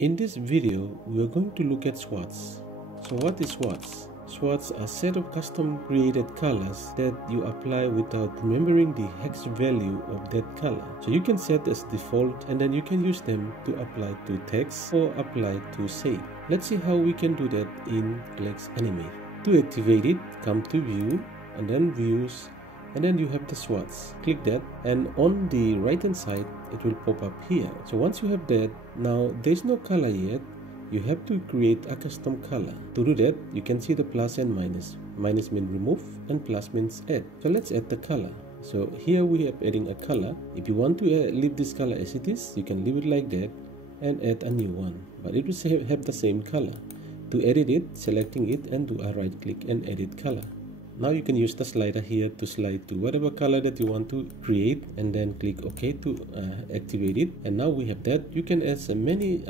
In this video, we are going to look at swatches. So what is swatches? Swatches are a set of custom created colors that you apply without remembering the hex value of that color. So you can set as default and then you can use them to apply to text or apply to shape. Let's see how we can do that in Glaxnimate. To activate it, come to View and then Views, and then you have the swatches. Click that and on the right hand side it will pop up here. So once you have that, now there's no color yet. You have to create a custom color. To do that, you can see the plus and minus. Minus means remove and plus means add. So let's add the color. So here we are adding a color. If you want to leave this color as it is, you can leave it like that and add a new one. But it will have the same color. To edit it, selecting it and do a right click and edit color. Now you can use the slider here to slide to whatever color that you want to create and then click OK to activate it. And now we have that. You can add as many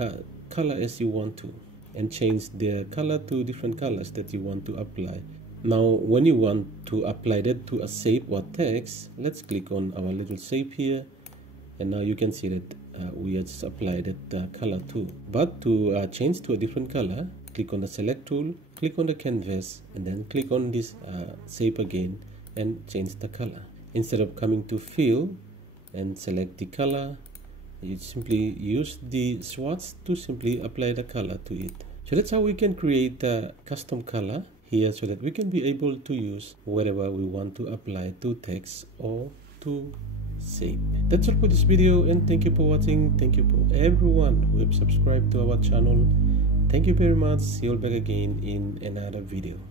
color as you want to and change the color to different colors that you want to apply. Now when you want to apply that to a shape or text, let's click on our little shape here, and now you can see that we have just applied that color too. But to change to a different color, click on the select tool, click on the canvas, and then click on this shape again and change the color. Instead of coming to fill and select the color, you simply use the swatch to simply apply the color to it. So that's how we can create a custom color here so that we can be able to use whatever we want to apply to text or to shape. That's all for this video, and thank you for watching. Thank you for everyone who have subscribed to our channel. Thank you very much. See you all back again in another video.